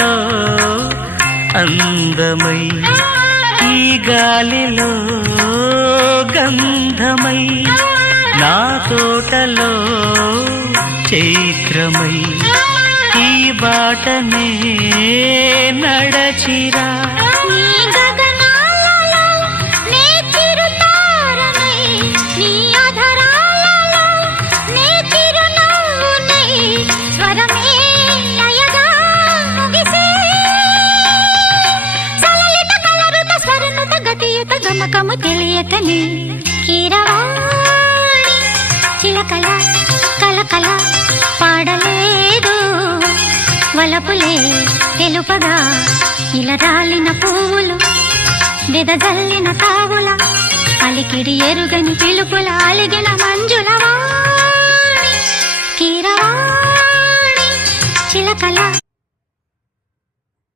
పూలలో అందమై ఈ గాలిలో గంధమై నా తోటలో చైత్రమై ఈ బాటనే నడచిరా గమకము తెలియకని కీరవాణి చిలకల కలకల పాడలేదు వలపులే తెలుపగా ఇలా రాలిన పువ్వులు వెదజల్లిన తావుల అలికిడి ఎరుగని పిలుపుల అలిగిన మంజుల వాణి కీరవాణి చిలకల